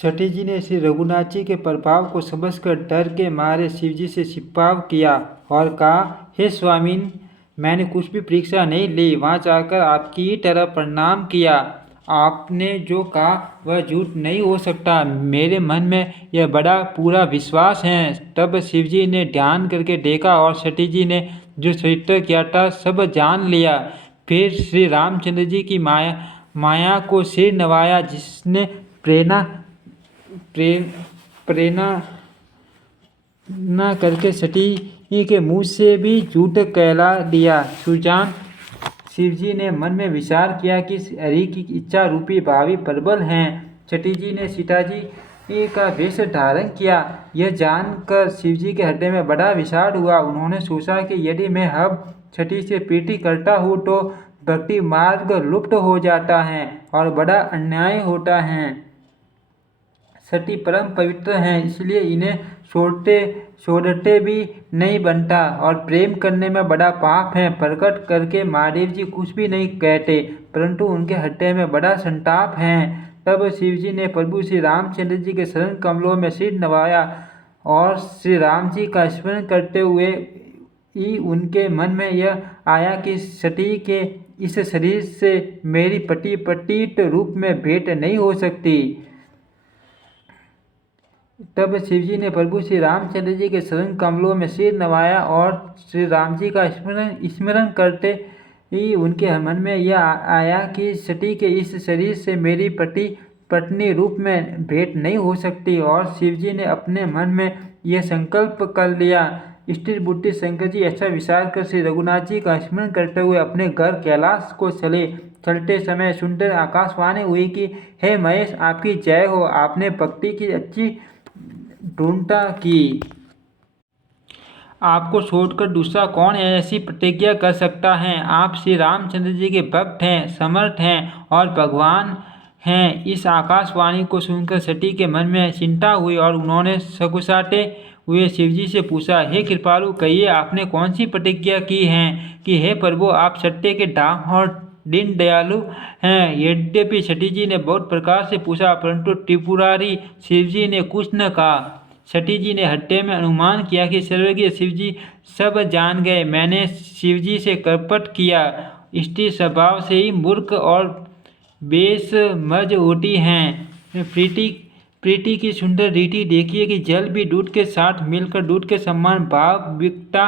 सती जी ने श्री रघुनाथ जी के प्रभाव को समझकर डर के मारे शिव जी से छिपाव किया और कहा, हे स्वामीन, मैंने कुछ भी परीक्षा नहीं ली, वहाँ जाकर आपकी ही तरह प्रणाम किया। आपने जो कहा वह झूठ नहीं हो सकता, मेरे मन में यह बड़ा पूरा विश्वास है। तब शिव जी ने ध्यान करके देखा और सती जी ने जो चरित्र किया था सब जान लिया। फिर श्री रामचंद्र जी की माया को सिर नवाया, जिसने प्रेरणा न करके सती के मुंह से भी झूठ कहला दिया। सुजान शिव जी ने मन में विचार किया कि हरि की इच्छा रूपी भावी प्रबल हैं। सती जी ने सीता जी का वेश धारण किया। यह जानकर शिव जी के हृदय में बड़ा विषाद हुआ। उन्होंने सोचा कि यदि मैं अब सती से प्रीति करता हूँ तो भक्ति मार्ग लुप्त हो जाता है और बड़ा अन्याय होता है। सती परम पवित्र हैं, इसलिए इन्हें छोड़ते भी नहीं बनता और प्रेम करने में बड़ा पाप है। प्रकट करके महादेव जी कुछ भी नहीं कहते, परंतु उनके हृदय में बड़ा संताप है। तब शिव जी ने प्रभु श्री रामचंद्र जी के शरण कमलों में सिर नवाया और श्री राम जी का स्मरण करते हुए ही उनके मन में यह आया कि सती के इस शरीर से मेरी पतित रूप में भेंट नहीं हो सकती। तब शिव जी ने प्रभु श्री रामचंद्र जी के शरण कमलों में सिर नवाया और श्री राम जी का स्मरण करते ही उनके मन में यह आया कि सती के इस शरीर से मेरी पत्नी रूप में भेंट नहीं हो सकती। और शिव जी ने अपने मन में यह संकल्प कर लिया। स्थिर बुद्धि शंकर जी ऐसा विचार कर श्री रघुनाथ जी का स्मरण करते हुए अपने घर कैलाश को चलते समय सुंदर आकाशवाणी हुई कि हे महेश, आपकी जय हो, आपने भक्ति की अच्छी ढूंढता की। आपको छोड़कर दूसरा कौन ऐसी प्रतिज्ञा कर सकता है। आप श्री रामचंद्र जी के भक्त हैं, समर्थ हैं और भगवान हैं। इस आकाशवाणी को सुनकर सती के मन में चिंता हुई और उन्होंने सकुचाते हुए शिव जी से पूछा, हे कृपालु, कहिए आपने कौन सी प्रतिज्ञा की है कि हे प्रभु, आप सत्य के धाम और दीन दयालु हैं। यद्यपि सती जी ने बहुत प्रकार से पूछा, परंतु त्रिपुरारी शिव जी ने कुछ न कहा। सती जी ने हृदय में अनुमान किया कि सर्वज्ञ शिव जी सब जान गए। मैंने शिव जी से कपट किया। स्त्री स्वभाव से ही मूर्ख और बेसमझ होती हैं। प्रीति की सुंदर रीति देखिए कि जल भी दूध के साथ मिलकर दूध के समान भाव बिकता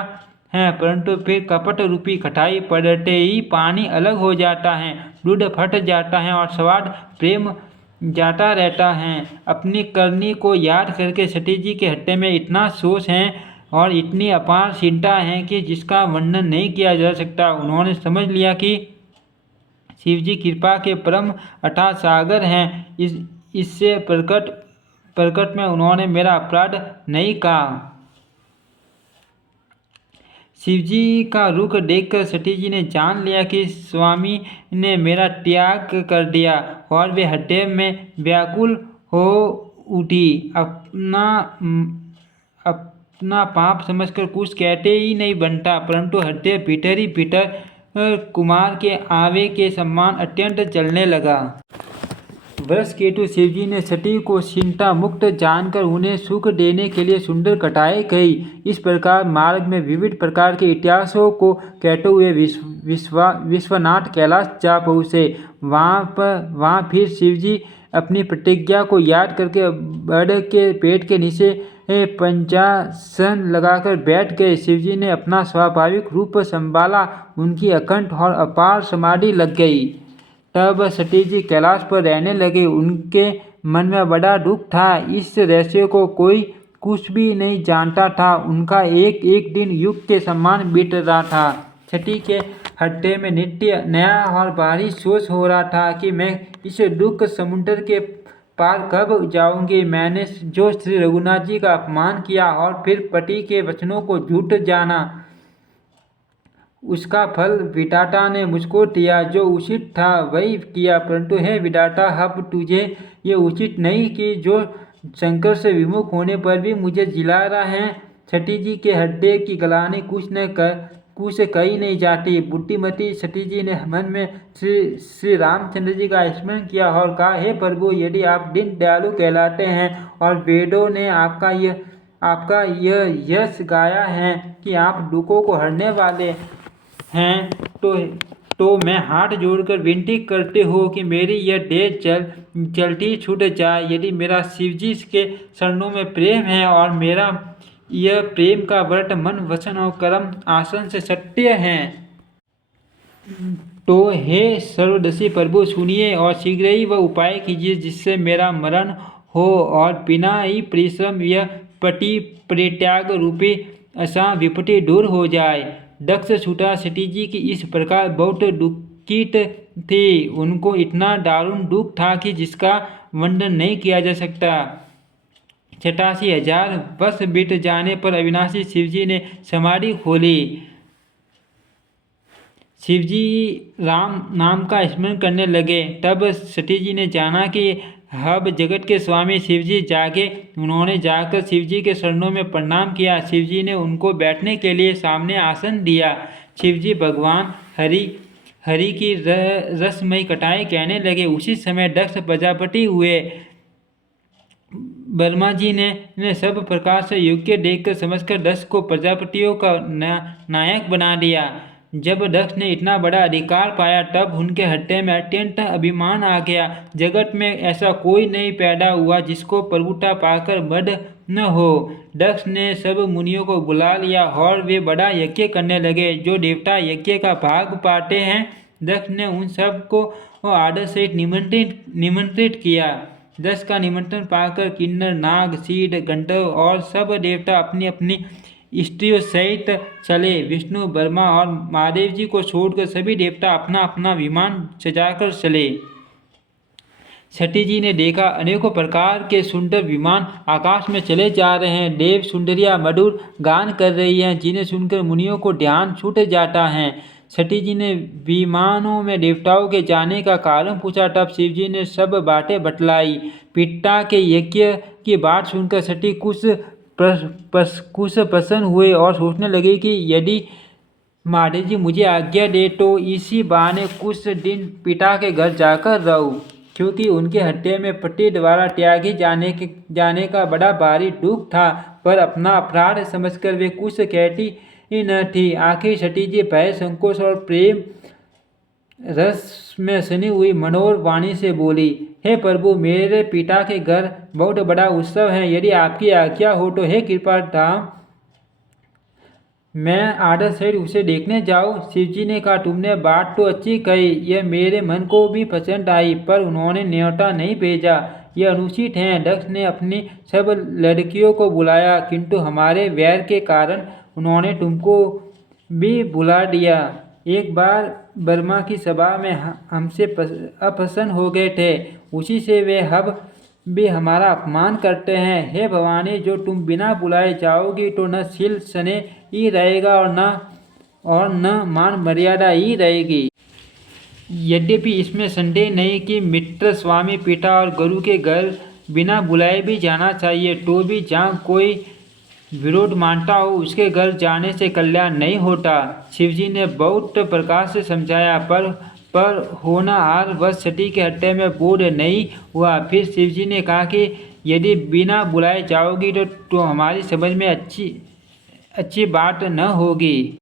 है, परंतु फिर कपट रूपी खटाई पड़ते ही पानी अलग हो जाता है, दूध फट जाता है और स्वाद प्रेम जाता रहता है। अपनी करनी को याद करके सती जी के हृदय में इतना शोष है और इतनी अपार चिंता है कि जिसका वर्णन नहीं किया जा सकता। उन्होंने समझ लिया कि शिव जी कृपा के परम अथाह सागर हैं। इससे प्रकट में उन्होंने मेरा अपराध नहीं कहा। शिव जी का रुख देखकर सती जी ने जान लिया कि स्वामी ने मेरा त्याग कर दिया और वे हृदय में व्याकुल हो उठी। अपना पाप समझकर कुछ कहते ही नहीं बनता, परंतु हृदय भीतर ही भीतर कुमार के आवे के समान अत्यंत जलने लगा। वृषकेतु शिव जी ने सती को चिंता मुक्त जानकर उन्हें सुख देने के लिए सुंदर कथाएं कही। इस प्रकार मार्ग में विविध प्रकार के इतिहासों को कहते हुए विश्वनाथ कैलाश जा पहुँचे। वहाँ फिर शिव जी अपनी प्रतिज्ञा को याद करके बड़ के पेट के नीचे पंचासन लगाकर बैठ गए। शिव जी ने अपना स्वाभाविक रूप संभाला, उनकी अखंड और अपार समाधि लग गई। तब सती जी कैलाश पर रहने लगे। उनके मन में बड़ा दुख था। इस रहस्य को कोई कुछ भी नहीं जानता था। उनका एक एक दिन युग के समान बीत रहा था। सती के हृदय में नित्य नया और भारी सोच हो रहा था कि मैं इस दुख समुद्र के पार कब जाऊंगी। मैंने जो श्री रघुनाथ जी का अपमान किया और फिर पति के वचनों को झूठ जाना, उसका फल विधाता ने मुझको दिया। जो उचित था वही किया, परंतु हे विधाता, अब तुझे ये उचित नहीं कि जो शंकर से विमुख होने पर भी मुझे जिला रहा है। सती जी के हृदय की गलानी कुछ न कुछ कही नहीं जाती। बुद्धिमती सती जी ने मन में श्री रामचंद्र जी का स्मरण किया और कहा, हे प्रभु, यदि आप दीन दयालु कहलाते हैं और वेदों ने आपका यह यश गाया है कि आप दुखों को हरने वाले हैं, तो मैं हाथ जोड़कर विनती करते हो कि मेरी यह देह चलती छूट जाए। यदि मेरा शिव जी के चरणों में प्रेम है और मेरा यह प्रेम का व्रत मन वचन और कर्म आसन से सत्य है, तो हे सर्वदर्शी प्रभु, सुनिए और शीघ्र ही वह उपाय कीजिए जिससे मेरा मरण हो और बिना ही परिश्रम यह परित्याग रूपी असा विपत्ति दूर हो जाए। दक्ष छूटा सती जी की इस प्रकार बहुत दुखित थी। उनको इतना दारुण दुख था कि जिसका वर्णन नहीं किया जा सकता। 87,000 वर्ष बीत जाने पर अविनाशी शिवजी ने समाधि खोली। शिवजी राम नाम का स्मरण करने लगे। तब सती जी ने जाना कि अब जगत के स्वामी शिवजी जागे। उन्होंने जाकर शिवजी के चरणों में प्रणाम किया। शिवजी ने उनको बैठने के लिए सामने आसन दिया। शिवजी भगवान हरि की रसमयी कथाएं कहने लगे। उसी समय दक्ष प्रजापति हुए। ब्रह्मा जी ने सब प्रकार से योग्य देखकर समझकर दक्ष को प्रजापतियों का नायक बना दिया। जब दक्ष ने इतना बड़ा अधिकार पाया तब उनके हृदय में अत्यंत अभिमान आ गया। जगत में ऐसा कोई नहीं पैदा हुआ जिसको प्रभुता पाकर मद न हो। दक्ष ने सब मुनियों को बुला लिया और वे बड़ा यज्ञ करने लगे। जो देवता यज्ञ का भाग पाते हैं, दक्ष ने उन सब को आदर सहित निमंत्रित किया। दक्ष का निमंत्रण पाकर किन्नर, नाग, सीड, गंधर्व और सब देवता अपनी अपनी स्त्रियों सहित चले। विष्णु, ब्रह्मा और महादेव जी को छोड़कर सभी देवता अपना अपना विमान सजाकर चले। सती जी ने देखा अनेकों प्रकार के सुंदर विमान आकाश में चले जा रहे हैं। देव सुंदरियां मधुर गान कर रही हैं, जिन्हें सुनकर मुनियों को ध्यान छूट जाता है। सती जी ने विमानों में देवताओं के जाने का कारण पूछा। तब शिव जी ने सब बातें बतलाई। पिता के यज्ञ की बात सुनकर सती कुछ प्रसन्न हुए और सोचने लगे कि यदि महादेव जी मुझे आज्ञा दे तो इसी बहाने कुछ दिन पिता के घर जाकर रहूं, क्योंकि उनके हृदय में पति द्वारा त्यागी जाने का बड़ा भारी दुख था। पर अपना अपराध समझकर वे कुछ कहती ही न थी। आखिर सती जी भय, संकोच और प्रेम रस में सनी हुई मनोहर वाणी से बोली, हे प्रभु, मेरे पिता के घर बहुत बड़ा उत्सव है। यदि आपकी आज्ञा हो तो हे कृपा धाम, मैं आदर सहित उसे देखने जाऊं। शिवजी ने कहा, तुमने बात तो अच्छी कही, यह मेरे मन को भी पसंद आई, पर उन्होंने न्योता नहीं भेजा, यह अनुचित है। दक्ष ने अपनी सब लड़कियों को बुलाया, किंतु हमारे वैर के कारण उन्होंने तुमको भी बुला दिया। एक बार ब्रह्मा की सभा में हमसे अप्रसन्न हो गए थे, उसी से वे अब भी हमारा अपमान करते हैं। हे भवानी, जो तुम बिना बुलाए जाओगी तो न शील सने ही रहेगा और न मान मर्यादा ही रहेगी। यद्यपि इसमें संदेह नहीं कि मित्र, स्वामी, पिता और गुरु के घर बिना बुलाए भी जाना चाहिए, तो भी जहाँ कोई विरोध मानता हो उसके घर जाने से कल्याण नहीं होता। शिवजी ने बहुत प्रकार से समझाया, पर होनहार वह सती के हृदय में बोध नहीं हुआ। फिर शिवजी ने कहा कि यदि बिना बुलाए जाओगी तो हमारी समझ में अच्छी बात न होगी।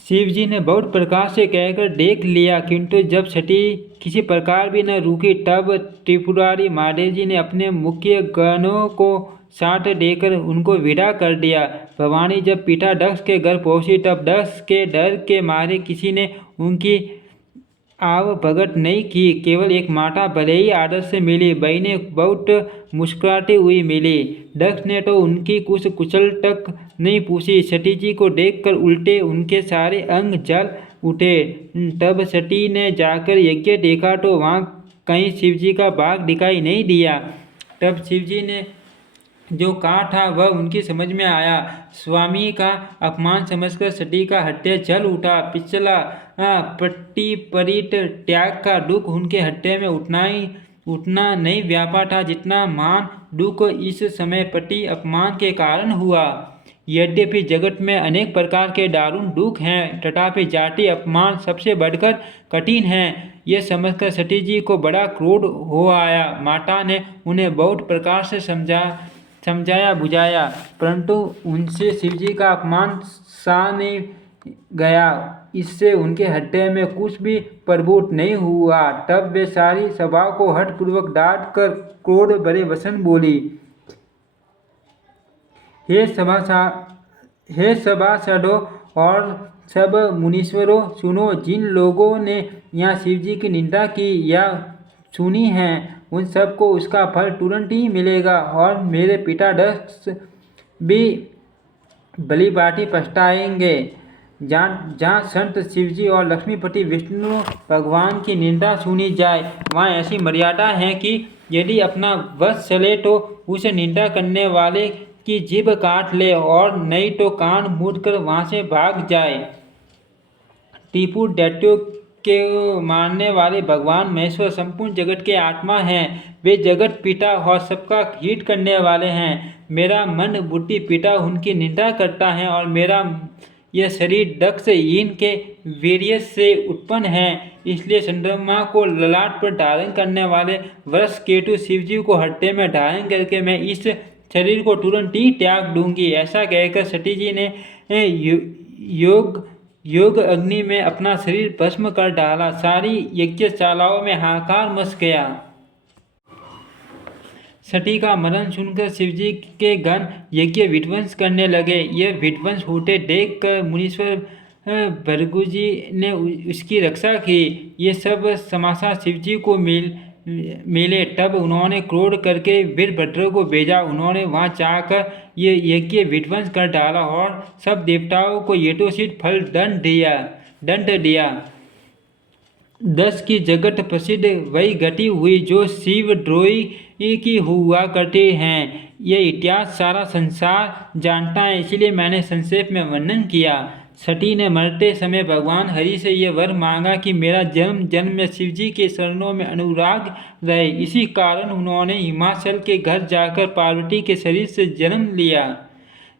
शिवजी ने बहुत प्रकार से कहकर देख लिया, किंतु जब सती किसी प्रकार भी न रुकी, तब त्रिपुरारी महादेव जी ने अपने मुख्य गणों को साथ देकर उनको विदा कर दिया। भवानी जब पिता दक्ष के घर पहुंची, तब दक्ष के डर के मारे किसी ने उनकी आवभगत नहीं की। केवल एक माता भले ही आदर से मिली, बहनें बहुत मुस्कुराती हुई मिली। दक्ष ने तो उनकी कुछ कुशल तक नहीं पूछी। सती जी को देखकर उल्टे उनके सारे अंग जल उठे। तब सती ने जाकर यज्ञ देखा तो वहाँ कहीं शिवजी का भाग दिखाई नहीं दिया। तब शिवजी ने जो कहा था वह उनकी समझ में आया। स्वामी का अपमान समझकर सती का हृदय जल उठा। पिछला परित त्याग का दुख उनके हृदय में उतना नहीं व्यापा था जितना मान दुख इस समय पति अपमान के कारण हुआ। यद्यपि जगत में अनेक प्रकार के दारुण दुख हैं, तथापि जाति अपमान सबसे बढ़कर कठिन है। यह समझकर सती जी को बड़ा क्रोध हो आया। माता ने उन्हें बहुत प्रकार से समझाया बुझाया, परंतु उनसे शिवजी का अपमान सहा नहीं गया। इससे उनके हृदय में कुछ भी प्रबुद्ध नहीं हुआ। तब वे सारी सभा को हठपूर्वक डांट कर क्रोध भरे वचन बोली, हे सभासदों और सब मुनीश्वरों, सुनो। जिन लोगों ने यहाँ शिवजी की निंदा की या सुनी है, उन सबको उसका फल तुरंत ही मिलेगा और मेरे पिता दक्ष भी भली भांति पछताएंगे। जहाँ संत शिवजी और लक्ष्मीपति विष्णु भगवान की निंदा सुनी जाए, वहाँ ऐसी मर्यादा है कि यदि अपना वश चले तो उसे निंदा करने वाले की जीभ काट ले और नहीं तो कान मूंदकर वहाँ से भाग जाए। टीपू दैत्यों के मारने वाले भगवान महेश्वर संपूर्ण जगत के आत्मा हैं। वे जगत पिता और सबका हित करने वाले हैं। मेरा मन बुद्धि पिता उनकी निंदा करता है और मेरा यह शरीर दक्ष इनके वीर्य से उत्पन्न है। इसलिए चंद्रमा को ललाट पर धारण करने वाले वृष केतु शिवजी को हृदय में धारण करके मैं इस शरीर को तुरंत ही त्याग दूंगी। ऐसा कहकर सती जी ने योग अग्नि में अपना शरीर भस्म कर डाला। सारी यज्ञशालाओं में हाहाकार मच गया। सती का मरण सुनकर शिवजी के गण यज्ञ विध्वंस करने लगे। यह विध्वंस होते देख कर मुनीश्वर भृगुजी ने उसकी रक्षा की। ये सब समाचार शिवजी को मिले। तब उन्होंने क्रोध करके वीरभद्र को भेजा। उन्होंने वहां जाकर ये यज्ञ विध्वंस कर डाला और सब देवताओं को यथोचित फल दंड दिया। 10 की जगत प्रसिद्ध वही गति हुई जो शिवद्रोही की हुआ करते हैं। ये इतिहास सारा संसार जानता है, इसलिए मैंने संक्षेप में वर्णन किया। सती ने मरते समय भगवान हरि से यह वर मांगा कि मेरा जन्म जन्म में शिवजी के शरणों में अनुराग रहे। इसी कारण उन्होंने हिमाचल के घर जाकर पार्वती के शरीर से जन्म लिया।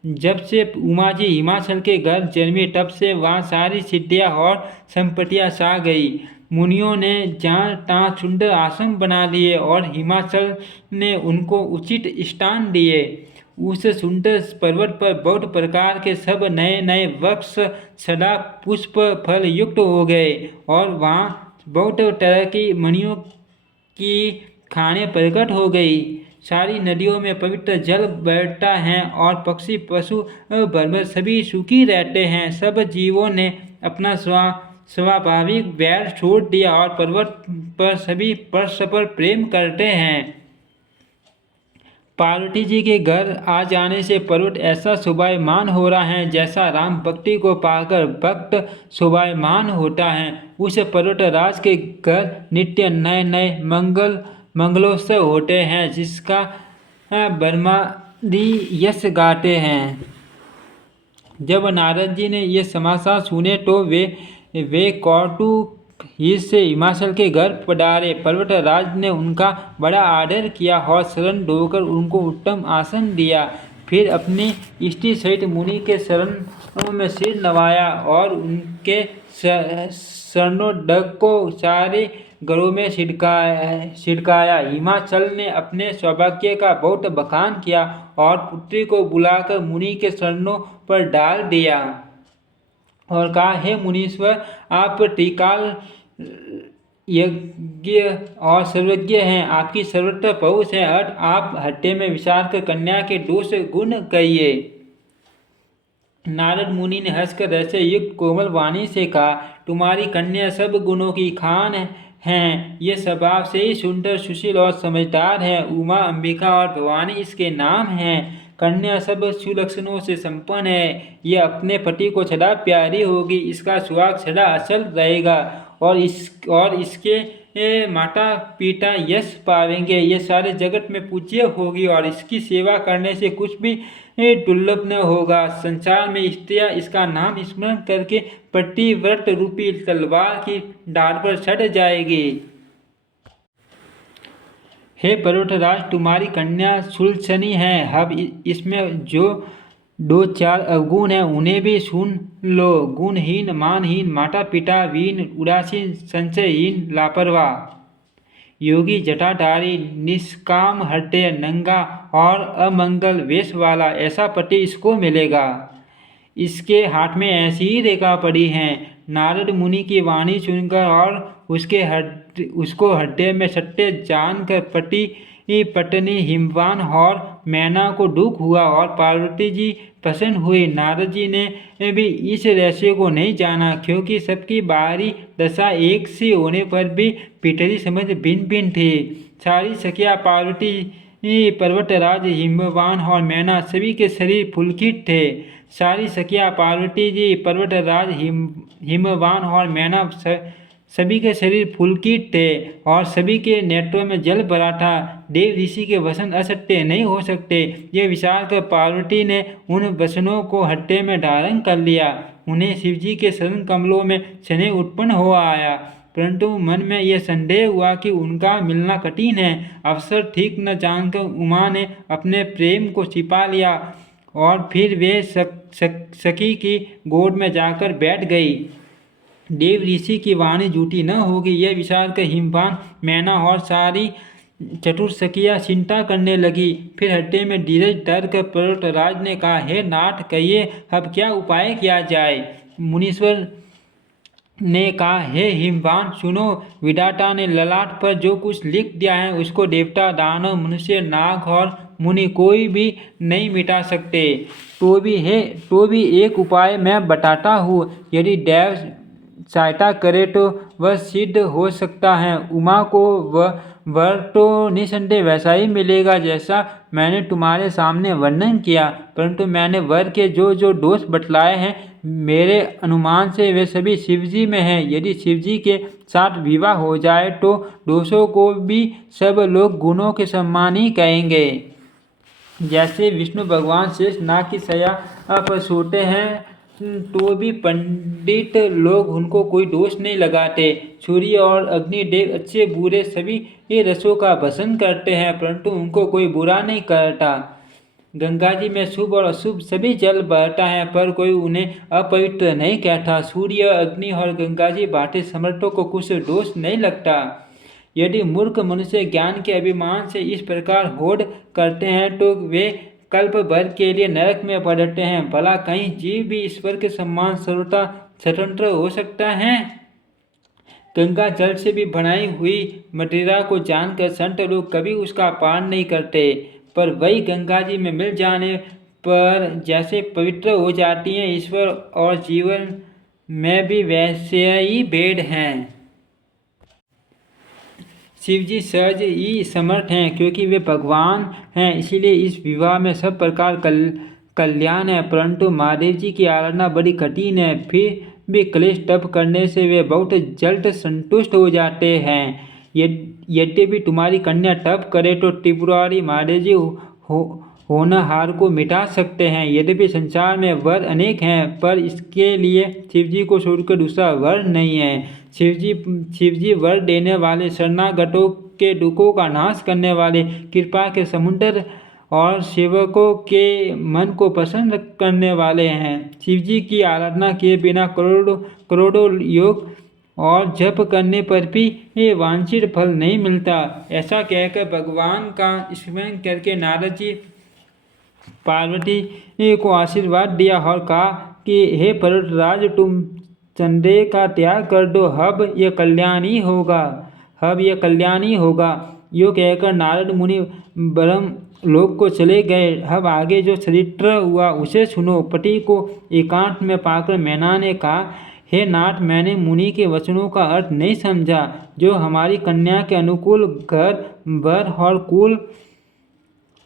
जब से उमा जी हिमाचल के घर जन्मी, तब से वहाँ सारी सिद्धियाँ और संपत्तियाँ छा गई। मुनियों ने जहाँ तहाँ सुंदर आश्रम बना लिए और हिमाचल ने उनको उचित स्थान दिए। उस सुंदर पर्वत पर बहुत प्रकार के सब नए नए वृक्ष सदा पुष्प फल युक्त हो गए और वहाँ बहुत तरह की मणियों की खाने प्रकट हो गई। सारी नदियों में पवित्र जल बहता है और पक्षी पशु भर सभी सुखी रहते हैं। सब जीवों ने अपना स्वाभाविक वैर छोड़ दिया और पर्वत पर सभी परस्पर प्रेम करते हैं। पार्वती जी के घर आ जाने से पर्वत ऐसा शोभायमान हो रहा है जैसा राम भक्ति को पाकर भक्त शोभायमान होता है। उस पर्वत राज के घर नित्य नए नए मंगलोत्सव होते हैं, जिसका ब्रह्मादि यश गाते हैं। जब नारद जी ने ये समाचार सुने तो वे कौतूक से हिमाचल के घर पधारे। पर्वतराज ने उनका बड़ा आदर किया और शरण धोकर उनको उत्तम आसन दिया। फिर अपनी स्त्री सहित मुनि के शरणों में सिर नवाया और उनके शरणोदक को सारे घरों में छिड़काया। हिमाचल ने अपने सौभाग्य का बहुत बखान किया और पुत्री को बुलाकर मुनि के चरणों पर डाल दिया और कहा, हे मुनीश्वर, आप त्रिकाल यज्ञ और सर्वज्ञ हैं, आपकी सर्वत्र पहुँच है। आप हृदय में विचार कर कन्या के दोष गुण कहिए। नारद मुनि ने हंसकर ऐसे युक्त कोमल वाणी से कहा, तुम्हारी कन्या सब गुणों की खान हैं। ये स्वभाव से ही सुंदर, सुशील और समझदार है। उमा, अंबिका और भवानी इसके नाम हैं। कन्या सब सुलक्षणों से संपन्न है। यह अपने पति को सदा प्यारी होगी। इसका सुहाग सदा अचल रहेगा और इसके माता पिता यश पावेंगे। ये सारे जगत में पूज्य होगी और इसकी सेवा करने से कुछ भी दुर्लभ न होगा। संसार में स्त्रियां इसका नाम स्मरण करके प्रतिव्रत रूपी तलवार की डाल पर चढ़ जाएगी। हे पर्वतराज, तुम्हारी कन्या सुलक्षणी है। अब इसमें जो दो चार अवगुण हैं उन्हें भी सुन लो। गुणहीन, मानहीन, माता पिता वीन, उदासीन, संशयहीन, लापरवाह, योगी, जटाधारी, निष्काम, हृदय, नंगा और अमंगल वेश वाला, ऐसा पति इसको मिलेगा। इसके हाथ में ऐसी ही रेखा पड़ी है। नारद मुनि की वाणी सुनकर और उसको हृदय में सत्य जानकर पति पत्नी हिमवान और मैना को दुख हुआ और पार्वती जी प्रसन्न हुई। नारद जी ने भी इस रहस्य को नहीं जाना, क्योंकि सबकी बाहरी दशा एक सी होने पर भी भीतरी समझ भिन्न भिन्न थी। सारी सखिया पार्वती, पर्वतराज, हिमवान और मैना सभी के शरीर पुलकित थे। सारी सखिया पार्वती जी, पर्वतराज, हिमवान और मैना सभी के शरीर पुलकित थे और सभी के नेत्रों में जल भरा था। देव ऋषि के वचन असत्य नहीं हो सकते, ये विचार कर पार्वती ने उन वचनों को हृदय में धारण कर लिया। उन्हें शिवजी के शरण कमलों में स्नेह उत्पन्न हो आया, परंतु मन में यह संदेह हुआ कि उनका मिलना कठिन है। अवसर ठीक न जानकर उमा ने अपने प्रेम को छिपा लिया और फिर वे सखी की गोद में जाकर बैठ गई। देव ऋषि की वाणी झूठी न होगी, यह विचार कर हिमवान, मैना और सारी चतुर्सखियाँ चिंता करने लगी। फिर हृदय में धीरज धर कर पर्वतराज ने कहा, हे नाथ, कहिए अब क्या उपाय किया जाए। मुनीश्वर ने कहा, हे हिमवान, सुनो, विधाता ने ललाट पर जो कुछ लिख दिया है उसको देवता, दानव, मनुष्य, नाग और मुनि कोई भी नहीं मिटा सकते। तो भी एक उपाय मैं बताता हूँ, यदि देव सहायता करे तो वह सिद्ध हो सकता है। उमा को वर तो निसंदेह वैसा ही मिलेगा जैसा मैंने तुम्हारे सामने वर्णन किया, परंतु मैंने वर के जो दोष बतलाए हैं, मेरे अनुमान से वे सभी शिवजी में हैं। यदि शिवजी के साथ विवाह हो जाए तो दोषों को भी सब लोग गुणों के समान ही कहेंगे। जैसे विष्णु भगवान शेष नाग की शैया पर सोते हैं तो भी पंडित लोग उनको कोई दोष नहीं लगाते। सूर्य और अग्निदेव अच्छे बुरे सभी ये रसों का भसन करते हैं, परंतु उनको कोई बुरा नहीं करता। गंगा जी में शुभ और अशुभ सभी जल बहता है, पर कोई उन्हें अपवित्र नहीं कहता। सूर्य, अग्नि और गंगा जी बाटे समर्थों को कुछ दोष नहीं लगता। यदि मूर्ख मनुष्य ज्ञान के अभिमान से इस प्रकार होड़ करते हैं तो वे कल्प भर के लिए नरक में पड़ते हैं। भला कहीं जीव भी ईश्वर के सम्मान सर्वथा स्वतंत्र हो सकता है। गंगा जल से भी बनाई हुई मदिरा को जानकर संत लोग कभी उसका पान नहीं करते, पर वही गंगा जी में मिल जाने पर जैसे पवित्र हो जाती हैं, ईश्वर और जीवन में भी वैसे ही भेद हैं। शिवजी सहज ही समर्थ हैं, क्योंकि वे भगवान हैं, इसीलिए इस विवाह में सब प्रकार कल्याण है। परंतु महादेव जी की आराधना बड़ी कठिन है, फिर भी क्लेश तप करने से वे बहुत जल्द संतुष्ट हो जाते हैं। यद्यपि तुम्हारी कन्या तप करे तो त्रिपुरारी महादेव जी होनहार को मिटा सकते हैं। यद्यपि संसार में वर अनेक हैं, पर इसके लिए शिवजी को छोड़कर दूसरा वर नहीं है। शिवजी वर देने वाले, शरणागतों के दुखों का नाश करने वाले, कृपा के समुद्र और सेवकों के मन को प्रसन्न करने वाले हैं। शिवजी की आराधना किए बिना करोड़ों योग और जप करने पर भी ये वांछित फल नहीं मिलता। ऐसा कहकर भगवान का स्मरण करके नारद जी पार्वती को आशीर्वाद दिया और कहा कि हे पर्वतराज, तुम संदेह का त्याग कर दो, अब यह कल्याण ही होगा। यो कहकर नारद मुनि ब्रह्म लोक को चले गए। अब आगे जो चरित्र हुआ उसे सुनो। पति को एकांत में पाकर मैना ने कहा, हे नाथ, मैंने मुनि के वचनों का अर्थ नहीं समझा। जो हमारी कन्या के अनुकूल घर, वर और कुल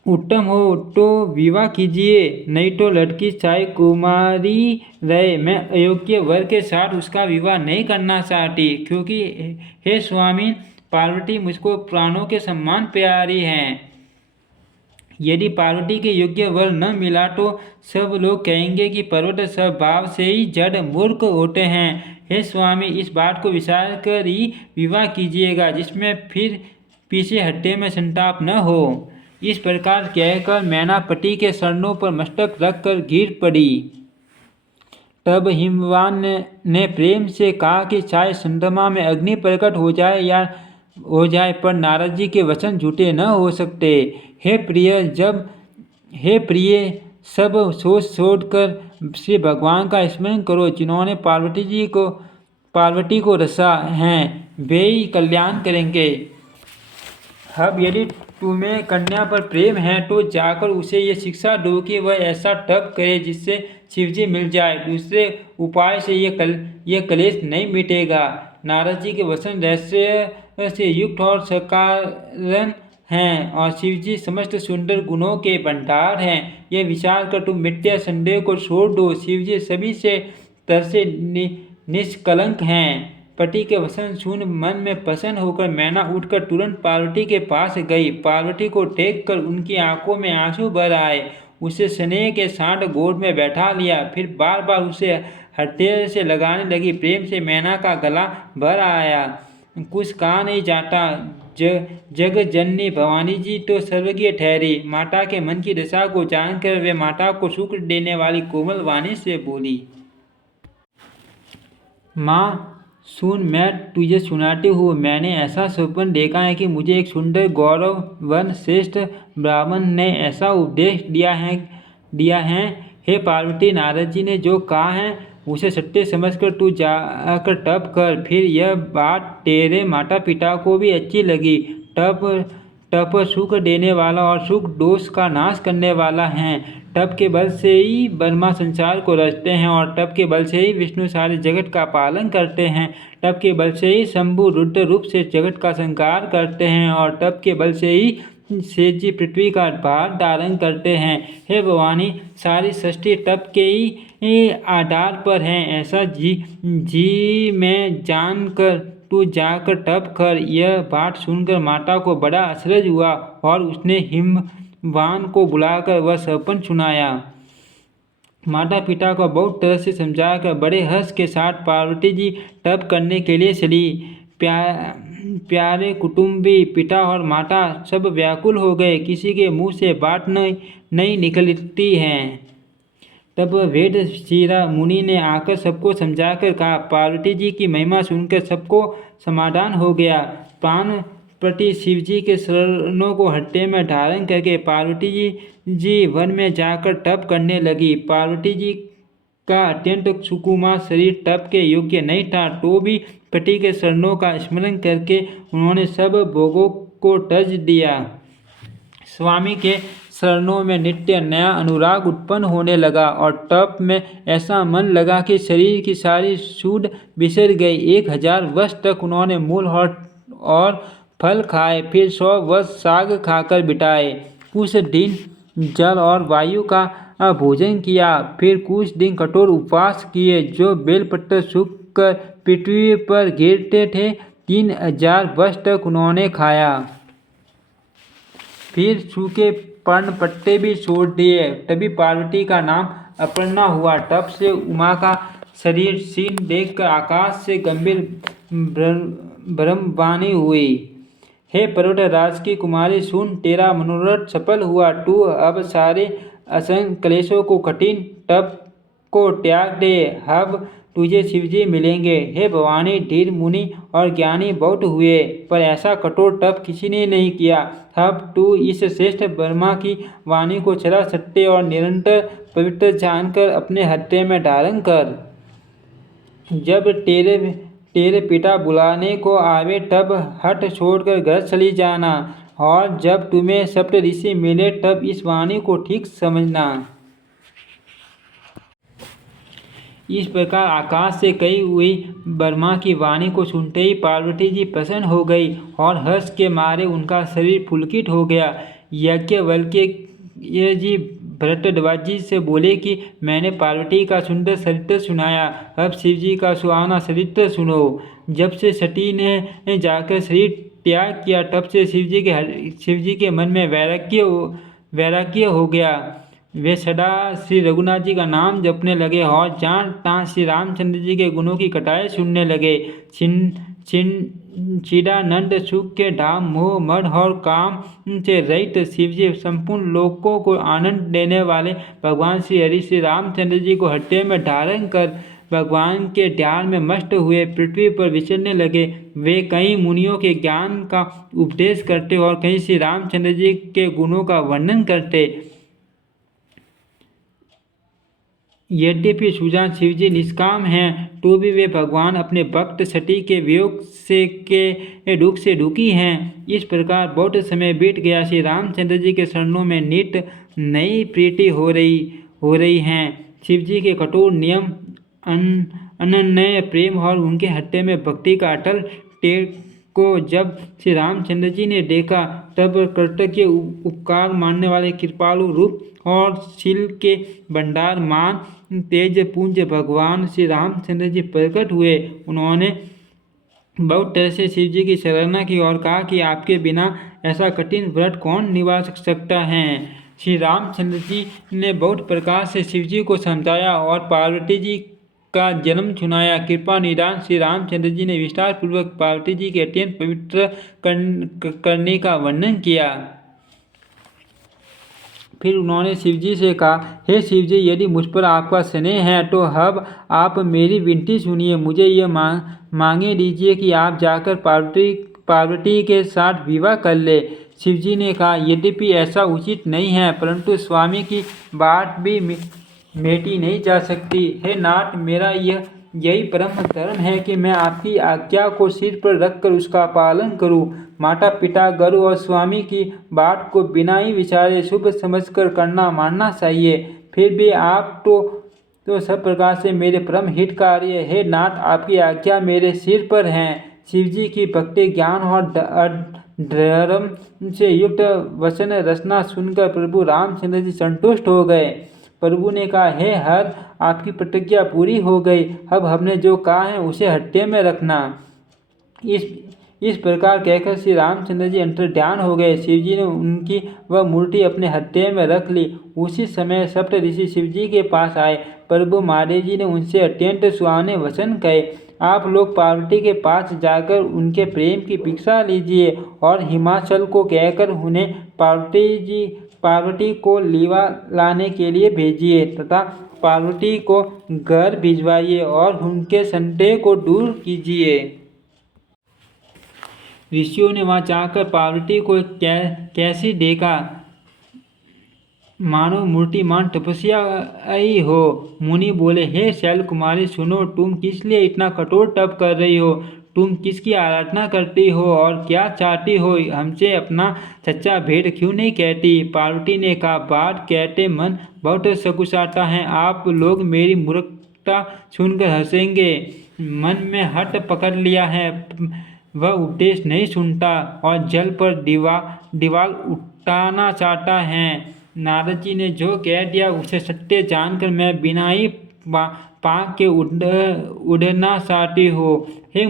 उत्तम हो तो विवाह कीजिए, नहीं तो लड़की चाहे कुमारी रहे। मैं अयोग्य वर के साथ उसका विवाह नहीं करना चाहती, क्योंकि हे स्वामी, पार्वती मुझको प्राणों के समान प्यारी हैं। यदि पार्वती के योग्य वर न मिला तो सब लोग कहेंगे कि पर्वत स्वभाव से ही जड़ मूर्ख होते हैं। हे स्वामी, इस बात को विचार कर ही विवाह कीजिएगा, जिसमें फिर पीछे हटने में संताप न हो। इस प्रकार कहकर मैना पति के चरणों पर मस्तक रखकर गिर पड़ी। तब हिमवान ने प्रेम से कहा कि चाहे चंद्रमा में अग्नि प्रकट हो जाए पर नारद जी के वचन झूठे न हो सकते। हे प्रिय सब सोच छोड़कर श्री भगवान का स्मरण करो, जिन्होंने पार्वती को रचा है, वे ही कल्याण करेंगे। अब यदि तुम्हें कन्या पर प्रेम है तो जाकर उसे ये शिक्षा दो कि वह ऐसा तप करे जिससे शिवजी मिल जाए। दूसरे उपाय से ये कलेश नहीं मिटेगा। नारद जी के वचन रहस्य से युक्त और सकारण हैं और शिवजी समस्त सुंदर गुणों के भंडार हैं। यह विचार कर तुम मिथ्या संदेह को छोड़ दो। शिवजी सभी से तरह से निष्कलंक हैं। पति के वचन सुन मन में प्रसन्न होकर मैना उठकर तुरंत पार्वती के पास गई। पार्वती को देखकर उनकी आंखों में आंसू भर आए। उसे स्नेह के साथ गोद में बैठा लिया, फिर बार बार उसे हृदय से लगाने लगी। प्रेम से मैना का गला भर आया। कुछ कहा नहीं जाता। जग जननी भवानी जी तो सर्वज्ञ ठहरी। माता के मन की दशा को जानकर वे माता को सुख देने वाली कोमल वाणी से बोली, माँ सुन, मैं तुझे सुनाती हूँ। मैंने ऐसा स्वप्न देखा है कि मुझे एक सुंदर गौरववन श्रेष्ठ ब्राह्मण ने ऐसा उपदेश दिया है। हे पार्वती, नारद जी ने जो कहा है उसे सत्य समझकर तू जाकर तप कर। फिर यह बात तेरे माता पिता को भी अच्छी लगी। तप सुख देने वाला और सुख दोष का नाश करने वाला है। तप के बल से ही ब्रह्मा संसार को रचते हैं और तप के बल से ही विष्णु सारे जगत का पालन करते हैं। तप के बल से ही शंभु रुद्र रूप से जगत का संहार करते हैं और तप के बल से ही शेष जी पृथ्वी का भार धारण करते हैं। हे भवानी, सारी सृष्टि तप के ही आधार पर है। ऐसा जी में जानकर तू जाकर तप कर। यह बात सुनकर माता को बड़ा आश्चर्य हुआ और उसने हिमवान को बुलाकर वह सपन सुनाया। माता पिता को बहुत तरह से समझाकर बड़े हर्ष के साथ पार्वती जी तप करने के लिए चली। प्यारे कुटुंबी पिता और माता सब व्याकुल हो गए। किसी के मुंह से बात नहीं निकलती है। तब वेद शिरा मुनि ने आकर सबको समझाकर कहा। पार्वती जी की महिमा सुनकर सबको समाधान हो गया। प्राण प्रति शिवजी के शरणों को हृदय में धारण करके पार्वती जी वन में जाकर तप करने लगी। पार्वती जी का अत्यंत सुकुमार शरीर तप के योग्य नहीं था, तो भी पति के शरणों का स्मरण करके उन्होंने सब भोगों को त्यज दिया। स्वामी के शरणों में नित्य नया अनुराग उत्पन्न होने लगा और तप में ऐसा मन लगा कि शरीर की सारी सूध बिसर गई। 1000 वर्ष तक उन्होंने मूल और फल खाए, फिर 100 वर्ष साग खाकर बिताए। कुछ दिन जल और वायु का भोजन किया, फिर कुछ दिन कठोर उपवास किए जो बेलपत्र सूख कर पृथ्वी पर गिरते थे। 3000 वर्ष तक उन्होंने खाया, फिर सूखे पर्ण पत्ते भी छोड़ दिए। तभी पार्वती का नाम अपर्णा हुआ। तब से उमा का शरीर क्षीण देखकर आकाश से गंभीर ब्रह्मवाणी हुई। हे पर्वतराज की कुमारी, सुन, तेरा मनोरथ सफल हुआ। तू अब सारे असंग क्लेशों को कठिन तप को त्याग दे। अब तुझे शिवजी मिलेंगे। हे भवानी, धीर मुनि और ज्ञानी बहुत हुए, पर ऐसा कठोर तप किसी ने नहीं किया। अब तू इस श्रेष्ठ ब्रह्मा की वाणी को सदा सत्य और निरंतर पवित्र जानकर अपने हृदय में धारण कर। जब तेरे पिता बुलाने को आवे तब हठ छोड़कर घर चली जाना, और जब तुम्हें सप्त ऋषि मिले तब इस वाणी को ठीक समझना। इस प्रकार आकाश से कही हुई ब्रह्मा की वाणी को सुनते ही पार्वती जी प्रसन्न हो गई और हर्ष के मारे उनका शरीर पुलकित हो गया। याज्ञवल्क्य जी भरद्वाज जी से बोले कि मैंने पार्वती का सुंदर चरित्र सुनाया, अब शिव जी का सुहावना चरित्र सुनो। जब से सती ने जाकर शरीर त्याग किया तब से शिव जी के मन में वैराग्य हो गया। वे सदा श्री रघुनाथ जी का नाम जपने लगे और जहाँ तहाँ श्री रामचंद्र जी के गुणों की कथाएं सुनने लगे। चिदानंद सुख के धाम, मोह मद और काम से रहित शिवजी, संपूर्ण लोकों को आनंद देने वाले भगवान श्री हरि श्री रामचंद्र जी को हृदय में धारण कर भगवान के ध्यान में मस्त हुए पृथ्वी पर विचरने लगे। वे कई मुनियों के ज्ञान का उपदेश करते और कहीं श्री रामचंद्र जी के गुणों का वर्णन करते। यद्यपि सुजान शिवजी निष्काम हैं, तो भी वे भगवान अपने भक्त सती के वियोग से के दुख से दुखी हैं। इस प्रकार बहुत समय बीत गया। श्री रामचंद्र जी के शरणों में नित्य नई प्रीति हो रही हैं। शिवजी के कठोर नियम, अनन्य प्रेम और उनके हृदय में भक्ति का अटल टेक को जब श्री रामचंद्र जी ने देखा, तब कृतज्ञ उपकार मानने वाले कृपालु रूप और शील के भंडार मान तेज पुंज भगवान श्री रामचंद्र जी प्रकट हुए। उन्होंने बहुत तरह से शिव जी की सराहना की और कहा कि आपके बिना ऐसा कठिन व्रत कौन निभा सकता है। श्री रामचंद्र जी ने बहुत प्रकार से शिव जी को समझाया और पार्वती जी का जन्म सुनाया। कृपा निदान श्री रामचंद्र जी ने विस्तार पूर्वक पार्वती जी के अत्यंत पवित्र करने का वर्णन किया। फिर उन्होंने शिवजी से कहा, हे शिवजी, यदि मुझ पर आपका स्नेह है तो अब आप मेरी विनती सुनिए। मुझे यह मांगे दीजिए कि आप जाकर पार्वती के साथ विवाह कर ले। शिवजी ने कहा, यद्यपि ऐसा उचित नहीं है, परंतु स्वामी की बात भी मेटी नहीं जा सकती। हे नाथ, मेरा यही परम धर्म है कि मैं आपकी आज्ञा को सिर पर रखकर उसका पालन करूं। माता पिता, गुरु और स्वामी की बात को बिना ही विचारे शुभ समझकर करना मानना चाहिए। फिर भी आप तो सब प्रकार से मेरे परम हितकारी है। हे नाथ, आपकी आज्ञा मेरे सिर पर है। शिवजी की भक्ति, ज्ञान और धर्म से युक्त वचन रचना सुनकर प्रभु रामचंद्र जी संतुष्ट हो गए। प्रभु ने कहा, हे हर, आपकी प्रतिज्ञा पूरी हो गई। अब हमने जो कहा है उसे हृदय में रखना। इस प्रकार कहकर श्री रामचंद्र जी अंतर्ध्यान हो गए। शिवजी ने उनकी वह मूर्ति अपने हृदय में रख ली। उसी समय सप्त ऋषि शिवजी के पास आए। प्रभु महादेव जी ने उनसे अत्यंत सुहावने वचन कहे, आप लोग पार्वती के पास जाकर उनके प्रेम की भिक्षा लीजिए और हिमाचल को कहकर उन्हें पार्वती को लीवा लाने के लिए भेजिए तथा पार्वती को घर भिजवाइए और उनके संदेह को दूर कीजिए। ऋषियों ने वहां जाकर पार्वती को कैसी देखा, मानो मूर्तिमान तपस्या आई हो। मुनि बोले, हे शैल कुमारी, सुनो, तुम किस लिए इतना कठोर तप कर रही हो? तुम किसकी आराधना करती हो और क्या चाहती हो? हमसे अपना सच्चा भेद क्यों नहीं कहती? पार्वती ने कहा, बात कहते मन बहुत सकुचाता है। आप लोग मेरी मूर्खता सुनकर हंसेंगे। मन में हट पकड़ लिया है, वह उपदेश नहीं सुनता और जल पर दीवार उठाना चाहता है। नारद जी ने जो कह दिया उसे सत्य जानकर मैं बिना ही पाक के उड़ना चाहती हो। हे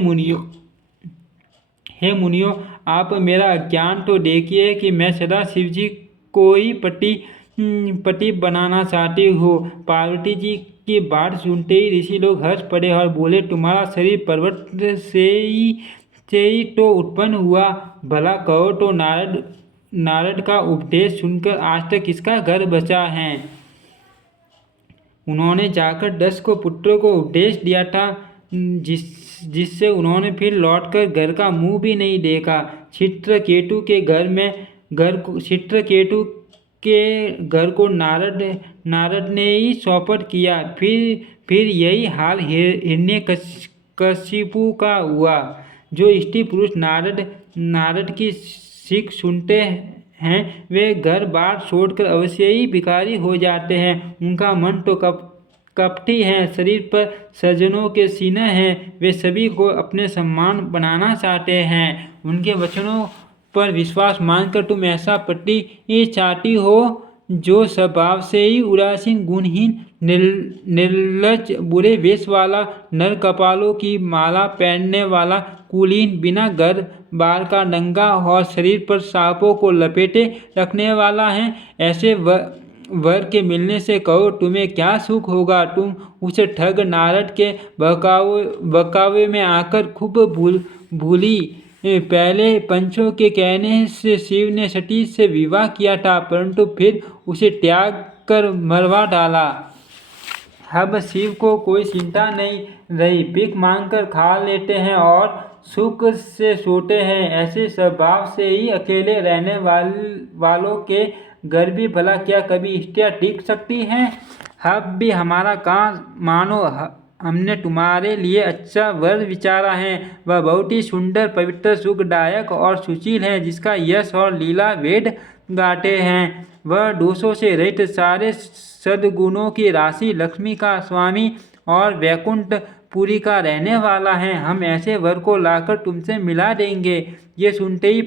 मुनियों, आप मेरा ज्ञान तो देखिए कि मैं सदा शिवजी को ही पति बनाना चाहती हूँ। पार्वती जी की बात सुनते ही ऋषि लोग हंस पड़े और बोले, तुम्हारा शरीर पर्वत से ही तो उत्पन्न हुआ। भला कहो तो नारद का उपदेश सुनकर आज तक किसका घर बचा है? उन्होंने जाकर 10 को पुत्रों को उपदेश दिया था, जिससे उन्होंने फिर लौटकर घर का मुंह भी नहीं देखा। चित्रकेतु के घर को नारद ने ही चौपट किया। फिर यही हाल हिरण्यकशिपु का हुआ। जो स्त्री पुरुष नारद की सीख सुनते हैं वे घर बार छोड़कर अवश्य ही भिखारी हो जाते हैं। उनका मन तो कपटी है, शरीर पर सज्जनों के सीने हैं। वे सभी को अपने सम्मान बनाना चाहते हैं। उनके वचनों पर विश्वास मानकर तुम ऐसा पति चाहती हो जो स्वभाव से ही उदासीन, गुणहीन, निर्लज्ज, बुरे वेश वाला, नर कपालों की माला पहनने वाला, कुलीन, बिना घर बार का, नंगा और शरीर पर सांपों को लपेटे रखने वाला है। ऐसे वर के मिलने से कहो तुम्हें क्या सुख होगा। तुम उसे ठग नारद के बहकावे में आकर खूब भूली पहले पंचों के कहने से शिव ने सती से विवाह किया था, परंतु फिर उसे त्याग कर मरवा डाला। अब शिव को कोई चिंता नहीं रही, भीख मांगकर खा लेते हैं और सुख से सोते हैं। ऐसे स्वभाव से ही अकेले रहने वालों के घर भी भला क्या कभी स्त्रियां टिक सकती हैं? अब भी हमारा काम मानो, हमने तुम्हारे लिए अच्छा वर विचारा है। वह बहुत ही सुंदर, पवित्र, सुखदायक और सुशील है, जिसका यश और लीला वेद गाते हैं। वह दोषों से रहित, सारे सद्गुणों की राशि, लक्ष्मी का स्वामी और वैकुंठपुरी का रहने वाला है। हम ऐसे वर को लाकर तुमसे मिला देंगे। ये सुनते ही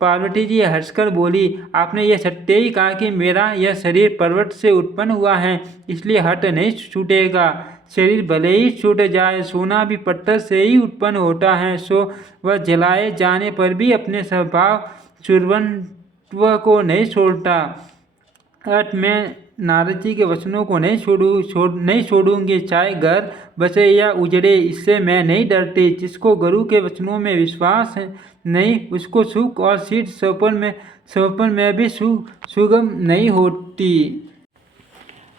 पार्वती जी हंसकर बोली, आपने यह सत्य ही कहा कि मेरा यह शरीर पर्वत से उत्पन्न हुआ है, इसलिए हट नहीं छूटेगा। शरीर भले ही छूट जाए, सोना भी पत्थर से ही उत्पन्न होता है, सो वह जलाए जाने पर भी अपने स्वभाव सुरवंत्व को नहीं छोड़ता। अत मैं नारद जी के वचनों को नहीं छोड़ूंगी, चाहे घर बसे या उजड़े, इससे मैं नहीं डरती। जिसको गुरु के वचनों में विश्वास नहीं, उसको सुख और सिद्ध समर्पण में भी सुगम नहीं होती।